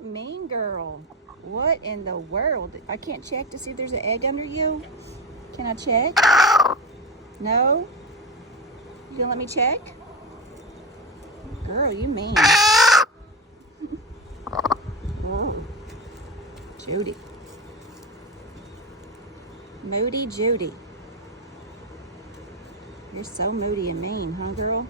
a mean girl. What in the world? I can't check to see if there's an egg under you. Can I check? No? You gonna let me check? Girl, you mean. Whoa. Judy. Moody Judy. You're so moody and mean, huh, girl?